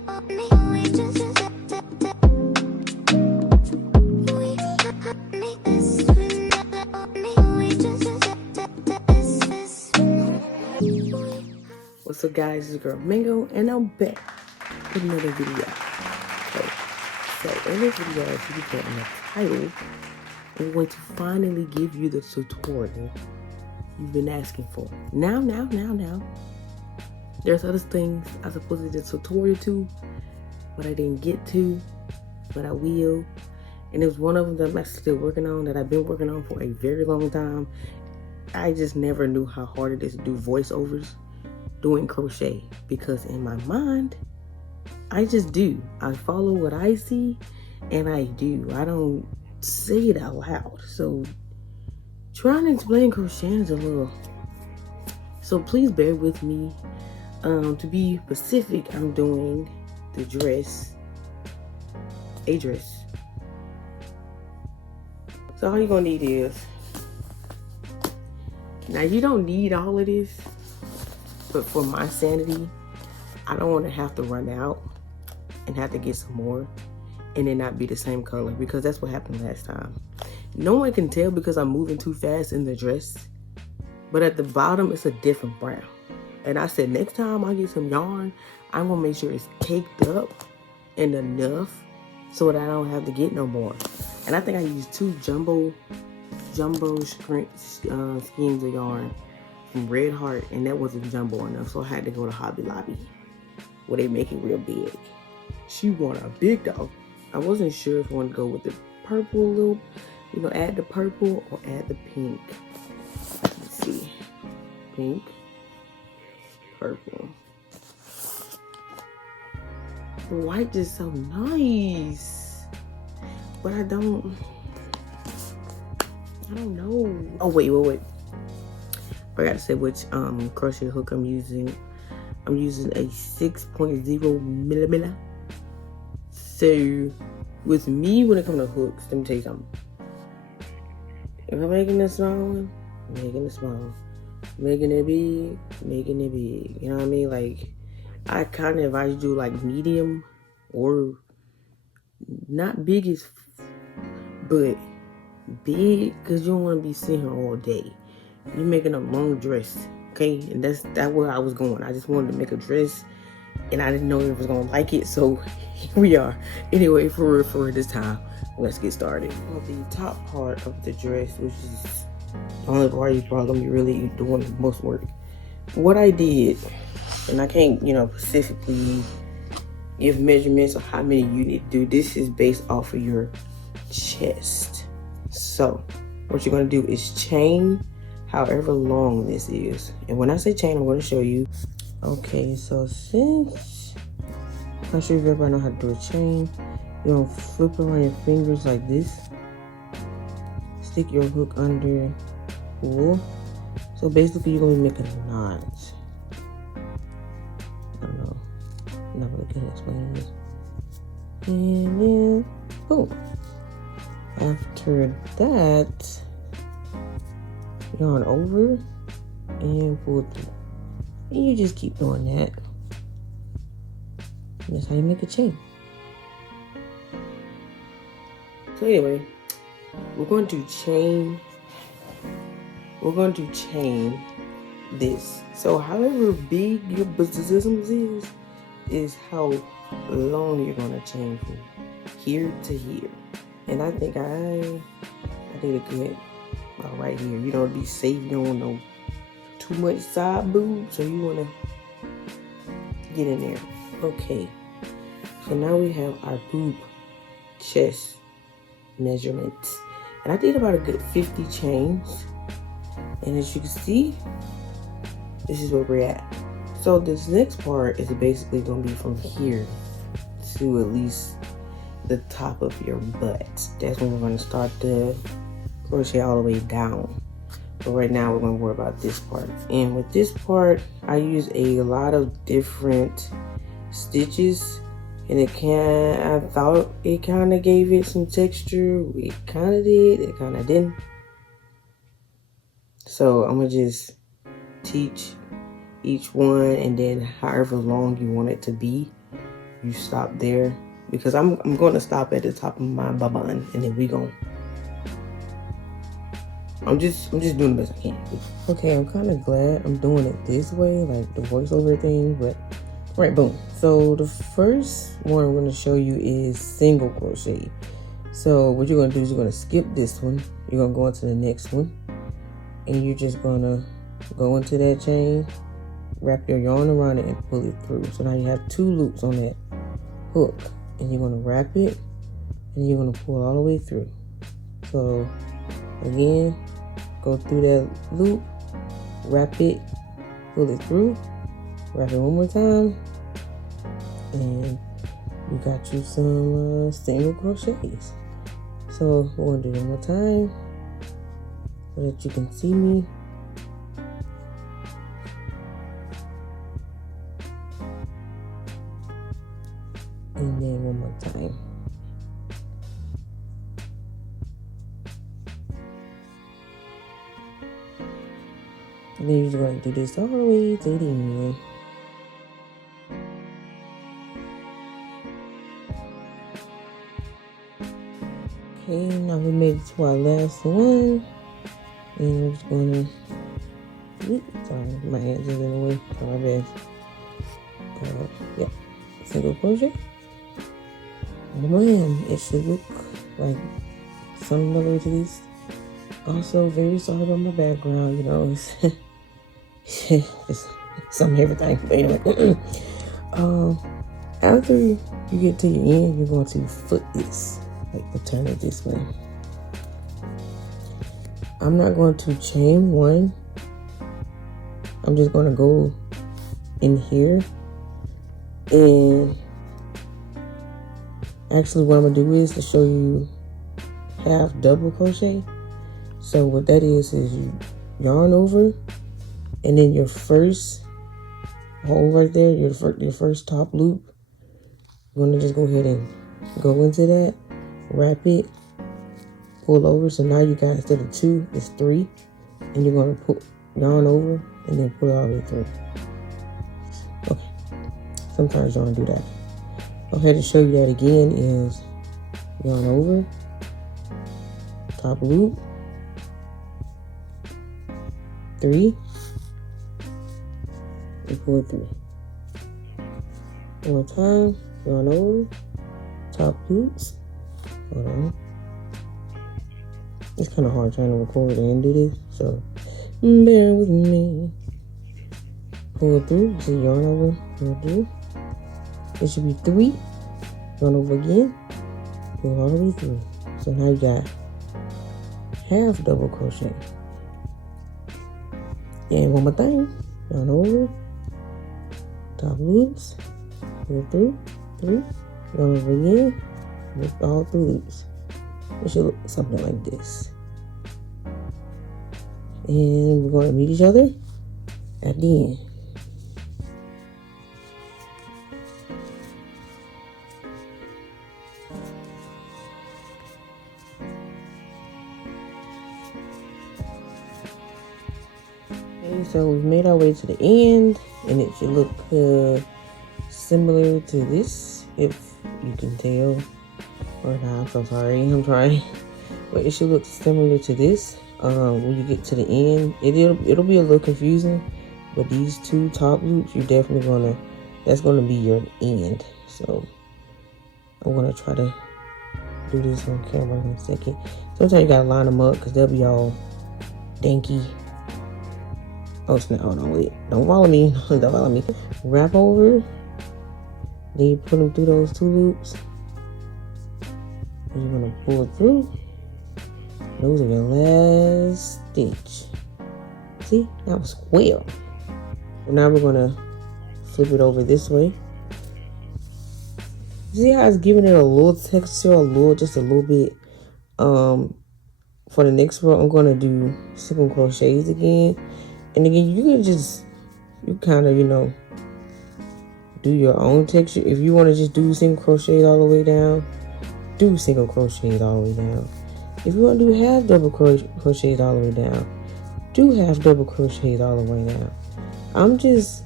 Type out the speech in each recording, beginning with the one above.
What's up, guys? It's your girl Mango, and I'm back with another video. So in this video, as you can get in the title, I'm going to finally give you the tutorial you've been asking for. Now. There's other things I supposed to do a tutorial to, but I didn't get to, but I will. And there's one of them that I'm actually still working on, that I've been working on for a very long time. I just never knew how hard it is to do voiceovers doing crochet, because in my mind, I just do. I follow what I see, and I do. I don't say it out loud. So trying to explain crocheting is a little, so please bear with me. To be specific, I'm doing the dress, a dress. So all you're gonna need is, now you don't need all of this, but for my sanity, I don't want to have to run out and have to get some more and then not be the same color, because that's what happened last time. No one can tell because I'm moving too fast in the dress, but at the bottom it's a different brown. And I said next time I get some yarn, I'm gonna make sure it's caked up and enough so that I don't have to get no more. And I think I used two jumbo schemes of yarn from Red Heart, and that wasn't jumbo enough, so I had to go to Hobby Lobby where they make it real big. She wanted a big dog. I wasn't sure if I wanted to go with the purple loop, add the purple or add the pink. Let's see, pink, purple. The white is so nice, but I don't know. Oh wait. I forgot to say which crochet hook I'm using. I'm using a 6.0 millimeter. So with me, when it comes to hooks, let me tell you something. If I'm making this small one, I'm making it small. Making it big, making it big. You know what I mean? Like, I kind of advise you to do like medium, or not big as, but big, because you don't want to be sitting here all day. You're making a long dress, okay? And that's where I was going. I just wanted to make a dress, and I didn't know if I was gonna like it, so here we are. Anyway, for this time, let's get started. Well, the top part of the dress, which is the only part you're probably gonna be really doing the most work. What I did, and I can't, specifically give measurements of how many you need to do. This is based off of your chest. So what you're gonna do is chain however long this is. And when I say chain, I'm going to show you. Okay, so since I'm not sure if everybody know how to do a chain, you're going to flip around your fingers like this. Stick your hook under wool. So basically you're going to be making knots. I don't know. I'm not really good at explaining this. And then, boom. After that, yarn over and pull through, and you just keep doing that. And that's how you make a chain. So anyway, we're going to chain this. So however big your business is how long you're going to chain from here to here. And I think I did a good right here. You don't be safe. You don't want no too much side boob, so you want to get in there. Okay, so now we have our boob chest measurements, and I did about a good 50 chains. And as you can see, this is where we're at. So this next part is basically going to be from here to at least the top of your butt. That's when we're going to start the crochet all the way down. But right now we're going to worry about this part. And with this part, I use a lot of different stitches, and I thought it kind of gave it some texture. It kind of did, it kind of didn't. So I'm going to just teach each one, and then however long you want it to be, you stop there, because I'm going to stop at the top of my babon, and then we gon' I'm just doing the best I can. Okay, I'm kind of glad I'm doing it this way, like the voiceover thing, but right, boom. So the first one I'm going to show you is single crochet. So what you're going to do is you're going to skip this one. You're going to go into the next one, and you're just going to go into that chain, wrap your yarn around it, and pull it through. So now you have 2 loops on that hook, and you're going to wrap it, and you're going to pull all the way through. So again, go through that loop, wrap it, pull it through, wrap it one more time, and you got you some single crochets. So we're going to do it one more time so that you can see me. And then one more time. And then you're just going to do this all the way to the end. Okay, now we made it to our last one. And we're just going to, sorry, my hands is in the way, so my bad. Yeah, single crochet. And man, it should look like similar to this. Also, very sorry about my background, you know, it's some everything. But anyway, after you get to your end, you're going to foot this, like turn it this way. I'm not going to chain one. I'm just going to go in here, and actually what I'm going to do is to show you half double crochet. So what that is you yarn over, and then your first hole right there, your first top loop, you're going to just go ahead and go into that, wrap it, pull over. So now you got, instead of 2, it's 3, and you're going to put yarn over and then pull it all the way through. Okay, sometimes you want to do that. Go ahead and show you that again is yarn over, top loop, 3, and pull it through. One more time, yarn over, top loops. Hold on. It's kind of hard trying to record and do this, so bear with me. Pull it through, see yarn over, pull through. It should be 3, yarn over again, pull all the way through. So now you got half double crochet. And one more thing, yarn over, top loops, pull through, 3, yarn over again, with all 3 loops. It should look something like this. And we're going to meet each other at the end. Okay, so we've made our way to the end, and it should look similar to this, if you can tell. Or not, I'm so sorry, I'm trying. But it should look similar to this. When you get to the end, it'll be a little confusing, but these 2 top loops, you're definitely that's gonna be your end. So I'm gonna try to do this on camera in a second. Sometimes you gotta line them up because they'll be all danky. Oh snap, hold on, wait, don't follow me. Don't follow me. Wrap over, then you put them through those 2 loops, and you're gonna pull it through. Those are the last stitch. See, that was square. So now we're gonna flip it over this way. See how it's giving it a little texture, just a little bit. For the next row, I'm gonna do single crochets again. And again, you can you kind of, do your own texture. If you want to just do single crochets all the way down, do single crochets all the way down. If you want to do half double crochets all the way down, do half double crochets all the way down. I'm just,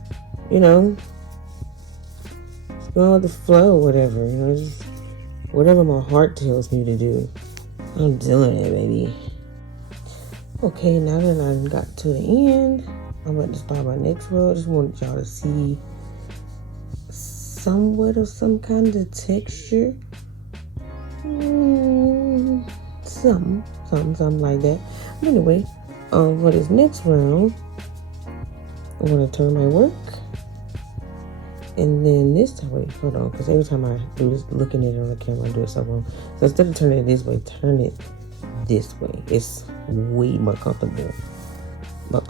go with the flow, whatever, you know, just whatever my heart tells me to do. I'm doing it, baby. Okay, now that I got to the end, I'm about to start my next row. I just want y'all to see somewhat of some kind of texture. Something like that. But anyway, for this next round, I'm gonna turn my work, and then this time, wait, hold on, because every time I do this, looking at it on the camera, I do it so wrong. So instead of turning it this way, turn it this way. It's way more comfortable. But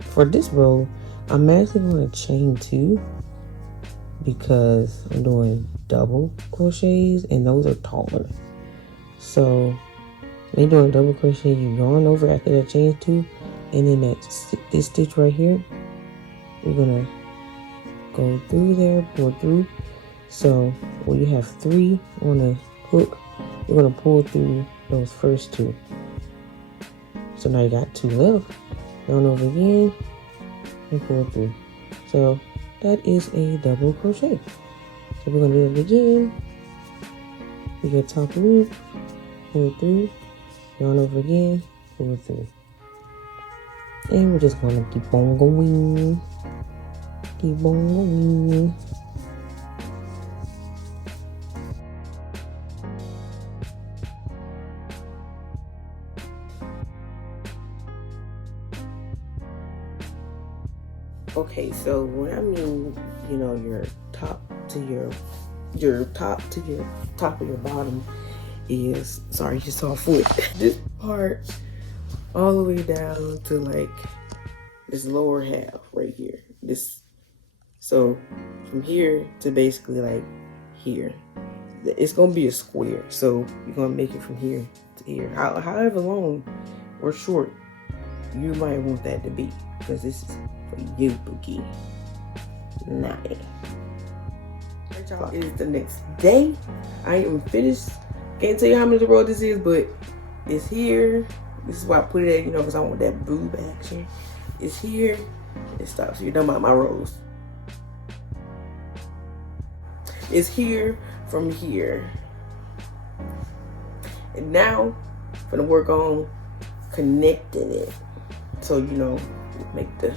for this row, I'm actually going to chain 2 because I'm doing double crochets, and those are taller. So when you're doing double crochet, you're going over after that chain 2, and then this stitch right here, you're gonna go through there, pull through. So when you have 3 on a hook, you're gonna pull through those first 2. So now you got 2 left. Yarn over again and pull through. So that is a double crochet. So we're gonna do it again. You get top loop, pull through, yarn over again, pull through. And we're just gonna keep on going. Keep on going. Okay, so when I mean, you know, your top of your bottom is, sorry, you saw foot. This part all the way down to like this lower half right here. So from here to basically like here, it's gonna be a square. So you're gonna make it from here to here. However long or short you might want that to be, because this is for you, Bookie. Nah. Right, y'all, it is the next day. I am finished. Can't tell you how many rows this is, but it's here. This is why I put it at, you know, because I want that boob action. It's here. It stops here. Don't mind my rows. It's here from here. And now I'm gonna work on connecting it. So, you know, make the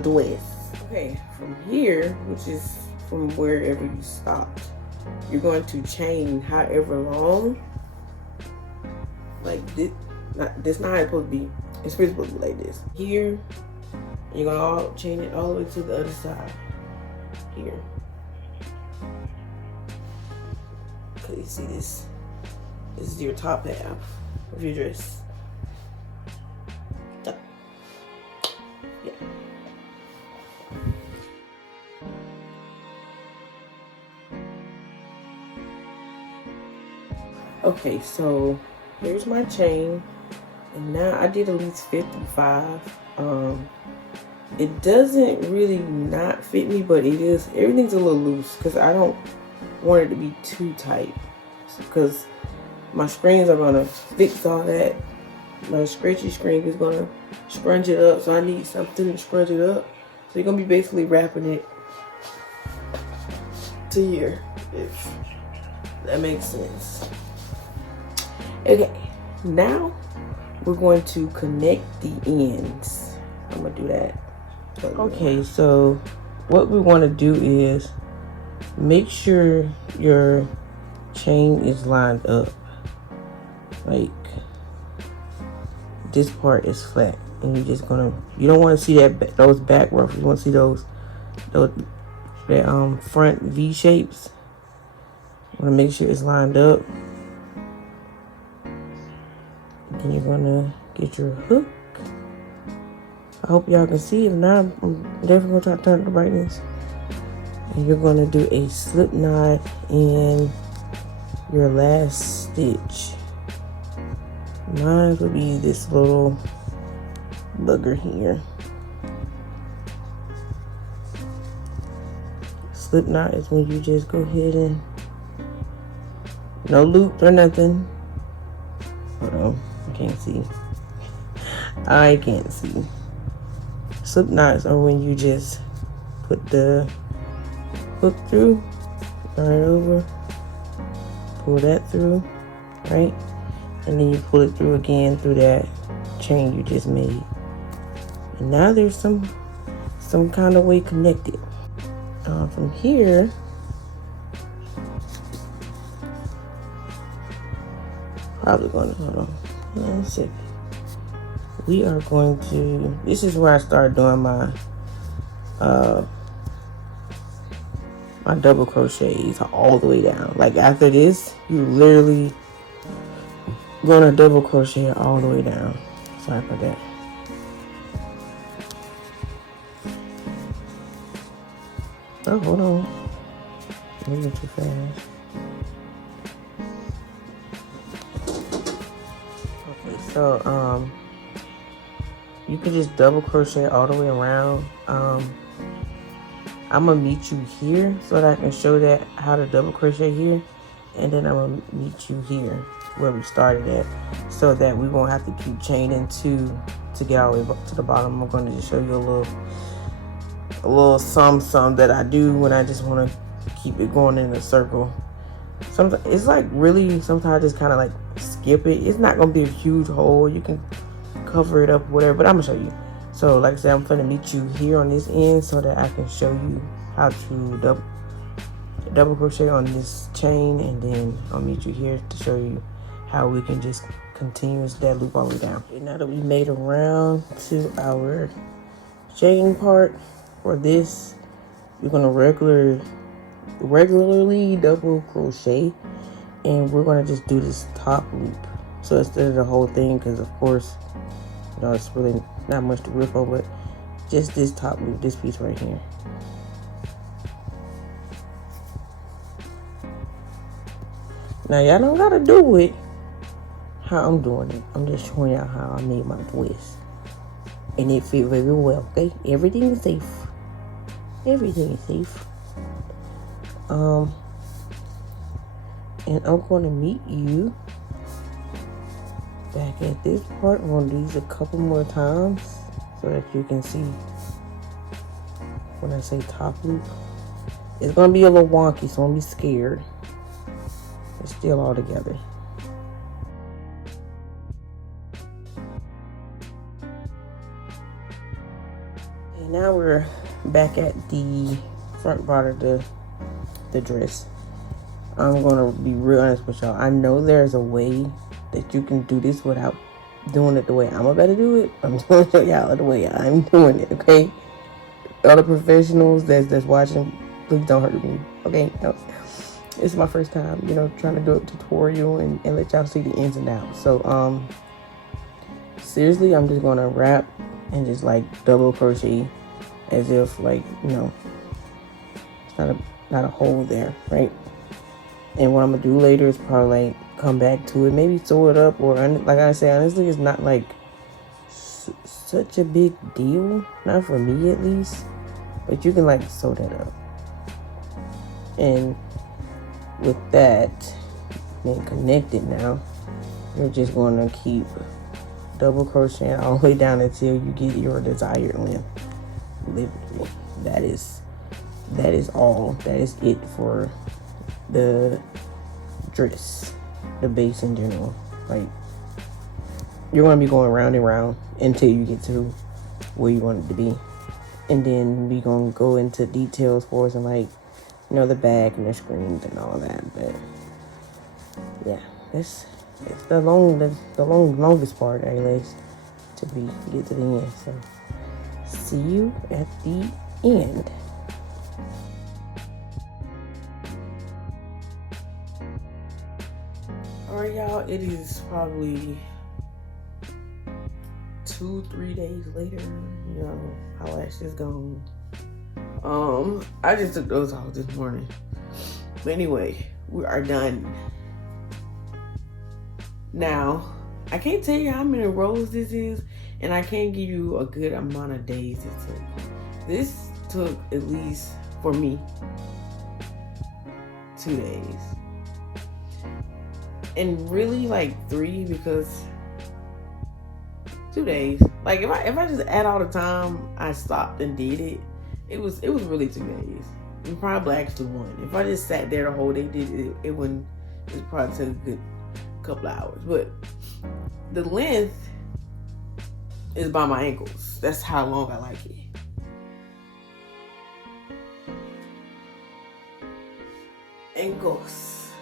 twist. Okay, from here, which is from wherever you stopped, you're going to chain however long. Like this, not how it's supposed to be. It's really supposed to be like this. Here, you're gonna chain it all the way to the other side. Here. Cause you see this is your top half of your dress. Yeah. Okay, so here's my chain, and now I did at least 55. It doesn't really not fit me, but it is, everything's a little loose because I don't want it to be too tight, because my screens are gonna fix all that. My stretchy screen is gonna scrunch it up, so I need something to scrunch it up. So you're gonna be basically wrapping it to here, if that makes sense. Okay, now we're going to connect the ends. I'm gonna do that. Okay, so what we want to do is make sure your chain is lined up. Like this part is flat, and you're just gonna, you don't want to see those back ruffles. You want to see those front V shapes. You want to make sure it's lined up. Then you're gonna get your hook. I hope y'all can see. If not, I'm definitely gonna try to turn the brightness. And you're gonna do a slip knot in your last stitch. Mine would be this little bugger here. Slip knot is when you just go ahead and, no loop or nothing. Hold on, I can't see. I can't see. Slip knots are when you just put the hook through, turn it over, pull that through, right? And then you pull it through again through that chain you just made. And now there's some kind of way connected. From here, probably going to, hold on, let's see. We are going to, this is where I start doing my my double crochets all the way down. Like after this, you literally gonna double crochet all the way down. Sorry about that. Oh, hold on. Moving too fast. Okay, so you can just double crochet all the way around. I'm gonna meet you here so that I can show that how to double crochet here, and then I'm gonna meet you here where we started at, so that we won't have to keep chaining to get all the way to the bottom. I'm gonna just show you a little some that I do when I just want to keep it going in a circle. Sometimes it's like really, sometimes I just kind of like skip it. It's not gonna be a huge hole. You can cover it up, whatever, but I'm gonna show you. So like I said, I'm gonna meet you here on this end so that I can show you how to double crochet on this chain, and then I'll meet you here to show you how we can just continue that loop all the way down. Okay, now that we made around to our chain part for this, you're gonna regularly double crochet, and we're gonna just do this top loop. So instead of the whole thing, because of course, you know, it's really not much to rip on, but just this top loop, this piece right here. Now y'all don't gotta do it how I'm doing it. I'm just showing y'all how I made my twist, and it fit very well. Okay, everything is safe. Everything is safe. And I'm going to meet you back at this part. I'm going to do these a couple more times so that you can see when I say top loop. It's going to be a little wonky, so don't be scared. It's still all together. And now we're back at the front part of the dress. I'm gonna be real honest with y'all. I know there's a way that you can do this without doing it the way I'm about to do it. I'm gonna show y'all the way I'm doing it, okay? All the professionals that's watching, please don't hurt me, okay? No. It's my first time, you know, trying to do a tutorial and let y'all see the ins and outs. So, seriously, I'm just gonna wrap and just like double crochet as if like, you know, it's not a hole there, right? And what I'm gonna do later is probably like come back to it, maybe sew it up, or like I said, honestly, it's not like such a big deal, not for me at least, but you can like sew that up. And with that being connected now, you're just gonna keep double crocheting all the way down until you get your desired length. Literally, that is all. That is it for the dress, the base in general. Like, you're gonna be going round and round until you get to where you want it to be, and then we gonna go into details for us and like, you know, the back and the screens and all of that. But yeah, it's the longest part, at least, to get to the end. So see you at the end. Alright, y'all, it is probably 2-3 days later. You know how lash is gone. I just took those off this morning. But anyway, we are done. Now, I can't tell you how many rows this is, and I can't give you a good amount of days it took. This took, at least for me, 2 days. And really like 3, because 2 days. Like if I just add all the time I stopped and did it, it was really 2 days. probably actually one. If I just sat there the whole day, it wouldn't. It probably took a good couple of hours. But the length is by my ankles. That's how long I like it. Ankles.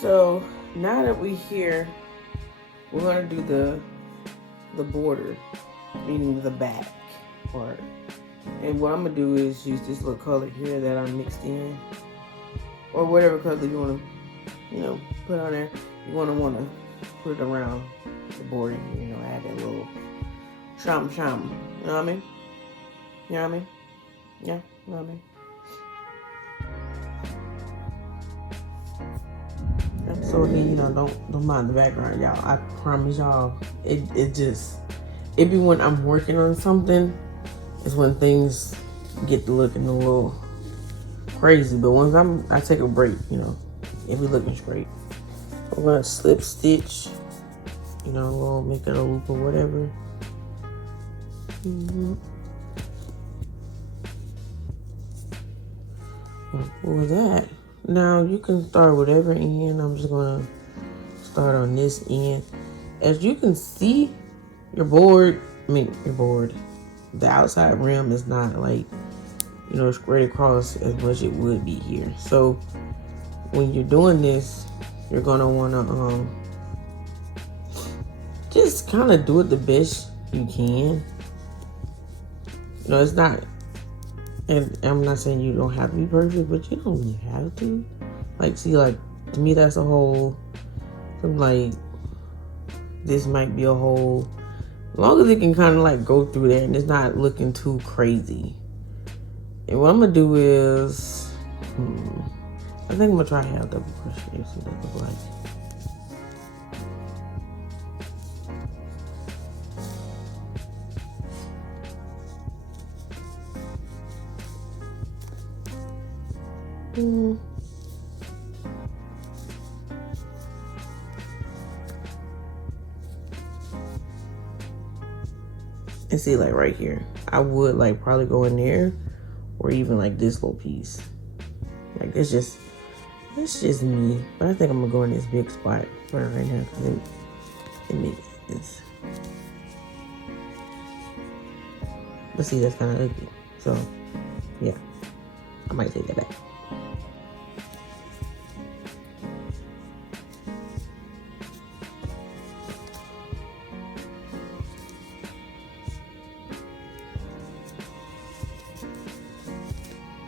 So now that we're here, we're gonna do the border, meaning the back part. And what I'm gonna do is use this little color here that I mixed in, or whatever color you wanna, put on there. You wanna put it around the border, add that little sham. You know what I mean? You know what I mean? Yeah, you know what I mean? So again, don't mind the background, y'all. I promise y'all, it be when I'm working on something, is when things get to looking a little crazy. But once I take a break, it be looking straight. I'm gonna slip stitch, we'll make it a loop or whatever. With that, now you can start whatever end. I'm just gonna start on this end. As you can see, your board, the outside rim is not like, straight across as much it would be here. So when you're doing this, you're gonna wanna just kind of do it the best you can. It's not, and I'm not saying you don't have to be perfect, but you don't really have to. Like, see, like, to me, that's a whole, I'm like, this might be a whole, as long as it can kind of like go through there and it's not looking too crazy. And what I'm gonna do is, I think I'm gonna try half double crochet, see what that looks like. And see, like right here, I would like probably go in there, or even like this little piece. Like it's just me. But I think I'm gonna go in this big spot for right now because it makes sense. But see, that's kind of ugly. So yeah, I might take that back.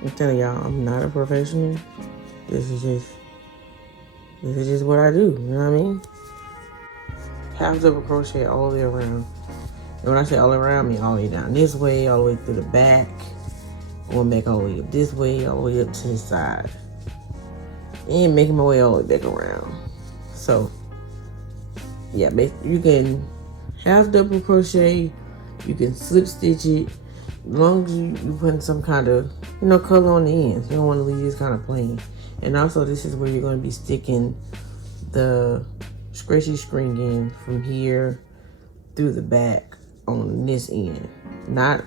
I'm telling y'all, I'm not a professional. This is just what I do. You know what I mean? Half double crochet all the way around. And when I say all the way around, I mean all the way down this way, all the way through the back, going back all the way up this way, all the way up to the side, and making my way all the way back around. So yeah, you can half double crochet, you can slip stitch it, as long as you put some kind of color on the ends. You don't want to leave this kind of plain. And also, this is where you're going to be sticking the scratchy string in from here through the back on this end, not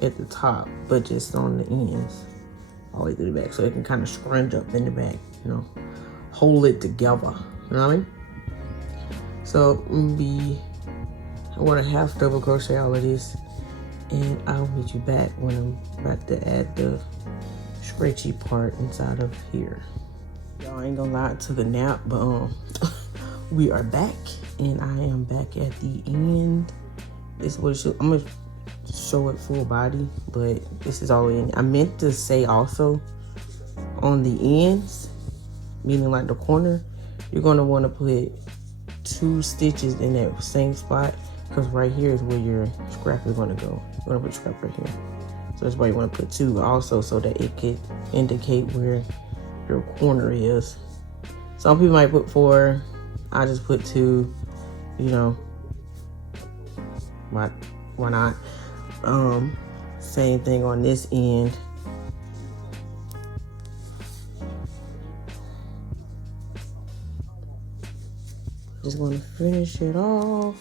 at the top, but just on the ends all the way through the back, so it can kind of scrunch up in the back, hold it together. You know what I mean? So I want to half double crochet all of this, and I'll meet you back when I'm about to add the scratchy part inside of here. Y'all ain't gonna lie to the nap, but we are back, and I am back at the end. This is what it should, I'm gonna show it full body, but this is all in. I meant to say also on the ends, meaning like the corner, you're gonna want to put 2 stitches in that same spot, because right here is where your scrap is gonna go. You're gonna put scrap right here. So that's why you want to put 2 also, so that it could indicate where your corner is. Some people might put 4. I just put 2. Why not? Same thing on this end. Just want to finish it off.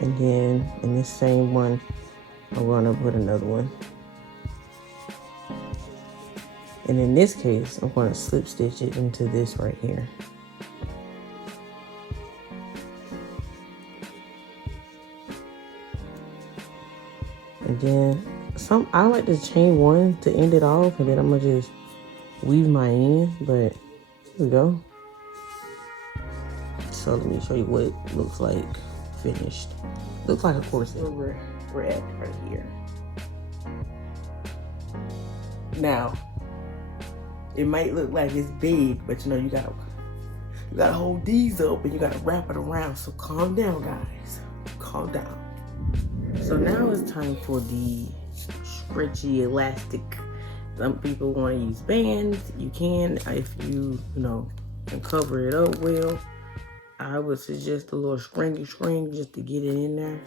And then in this same one, I'm gonna put another one. And in this case, I'm gonna slip stitch it into this right here. And then I like to chain one to end it off, and then I'm gonna just weave my end, but here we go. So let me show you what it looks like finished. Looks like a corset. We're at right here. Now, it might look like it's big, but you know, you gotta hold these up and you gotta wrap it around. So calm down, guys. Calm down. So now it's time for the stretchy elastic. Some people want to use bands. You can, if you know, can cover it up well. I would suggest a little string just to get it in there.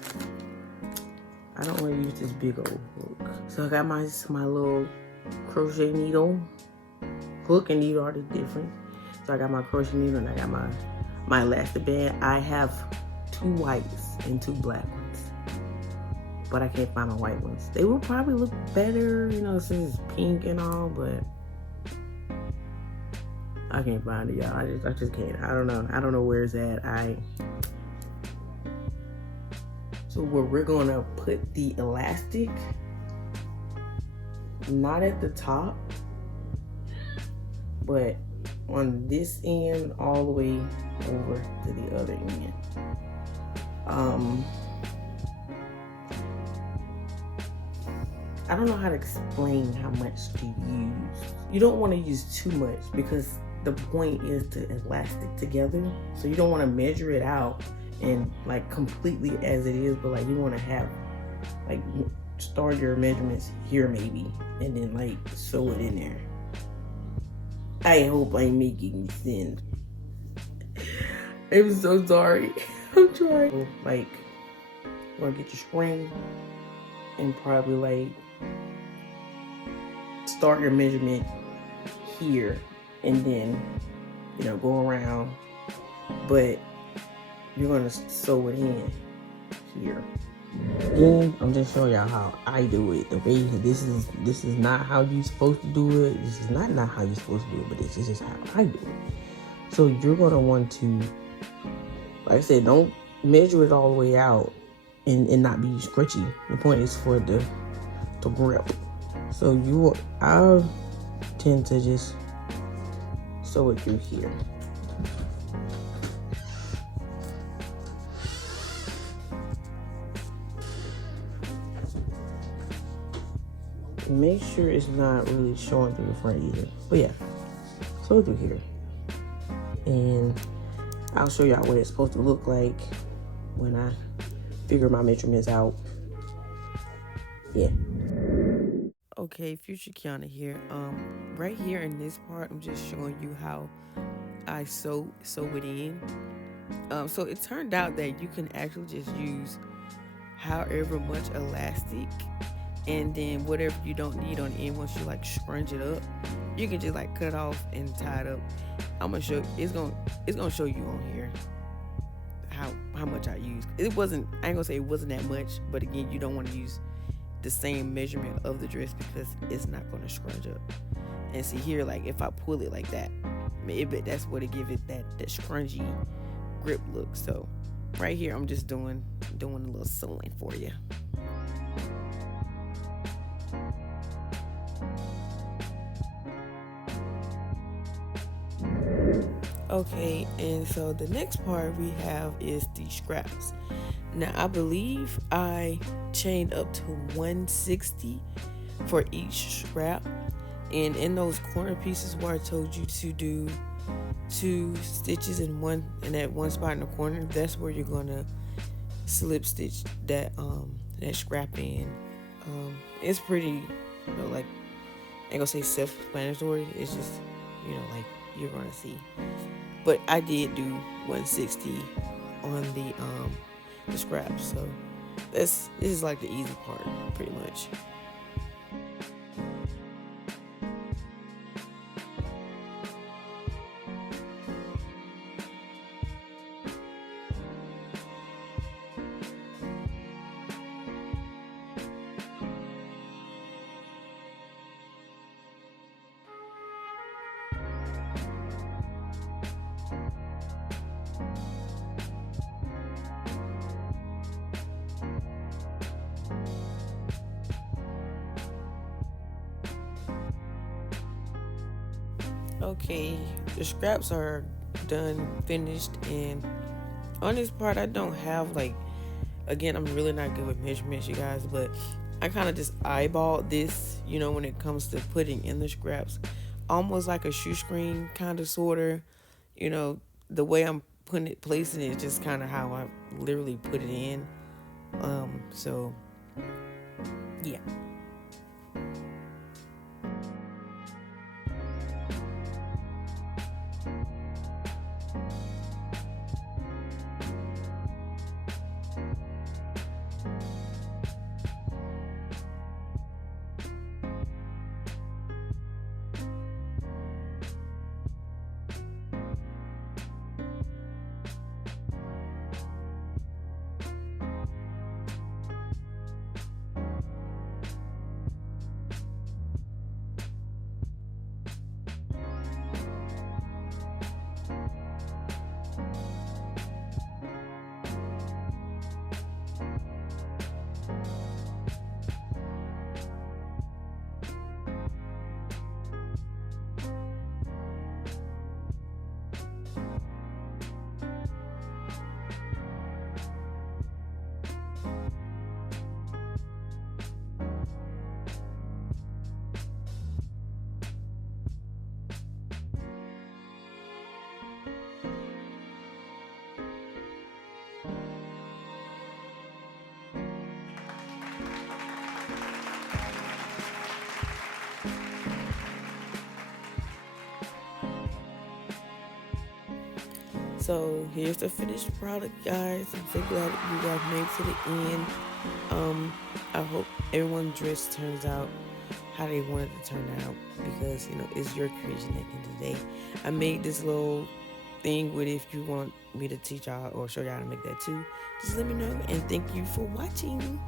I don't want to use this big old hook. So I got my little crochet needle. Hook and needle are different. So I got my crochet needle and I got my elastic band. I have 2 whites and 2 black ones, but I can't find my white ones. They will probably look better, you know, since it's pink and all, but I can't find it, y'all. I just can't. I don't know where it's at. So where we're gonna put the elastic, not at the top, but on this end all the way over to the other end. I don't know how to explain how much to use. You don't want to use too much because the point is to elastic together. So you don't want to measure it out and like completely as it is, but like you want to have like start your measurements here maybe and then like sew it in there. I hope I'm making sense. I'm so sorry. I'm trying. Like, you want to get your string and probably like start your measurement here and then, you know, go around, but you're gonna sew it in here. Again, I'm just showing y'all how I do it. Okay, this is not how you're supposed to do it. This is not how you're supposed to do it, but this is just how I do it. So you're gonna want to, like I said, don't measure it all the way out and not be scratchy. The point is for the to grip. So I tend to just sew it through here. Make sure it's not really showing through the front either. But yeah, sew through here. And I'll show y'all what it's supposed to look like when I figure my measurements out. Yeah. Okay, Future Kiana here. Right here in this part, I'm just showing you how I sew it in. So it turned out that you can actually just use however much elastic, and then whatever you don't need on the end, once you like scrunch it up, you can just like cut it off and tie it up. I'm gonna show it's gonna show you on here how much I used. It wasn't, I ain't gonna say it wasn't that much, but again, you don't want to use the same measurement of the dress because it's not gonna scrunch up. And see here, like if I pull it like that, that's what it give it that scrunchy grip look. So right here, I'm just doing a little sewing for you. Okay, and so the next part we have is the scraps. Now I believe I chained up to 160 for each scrap, and in those corner pieces where I told you to do 2 stitches in that one spot in the corner, that's where you're gonna slip stitch that scrap in. It's pretty, you know, like, I ain't gonna say self-explanatory. It's just, you know, like you're gonna see. But I did do 160 on the scraps, so this is like the easy part, pretty much. Okay, the scraps are done, finished, and on this part I don't have like, again, I'm really not good with measurements, you guys, but I kind of just eyeballed this, when it comes to putting in the scraps, almost like a shoestring kind of sorta, the way I'm placing it is just kind of how I literally put it in. So yeah. So here's the finished product, guys. I'm so glad you guys made it to the end. I hope everyone's dress turns out how they want it to turn out, because it's your creation at the end of the day. I made this little thing with it. If you want me to teach y'all or show y'all how to make that too, just let me know. And thank you for watching.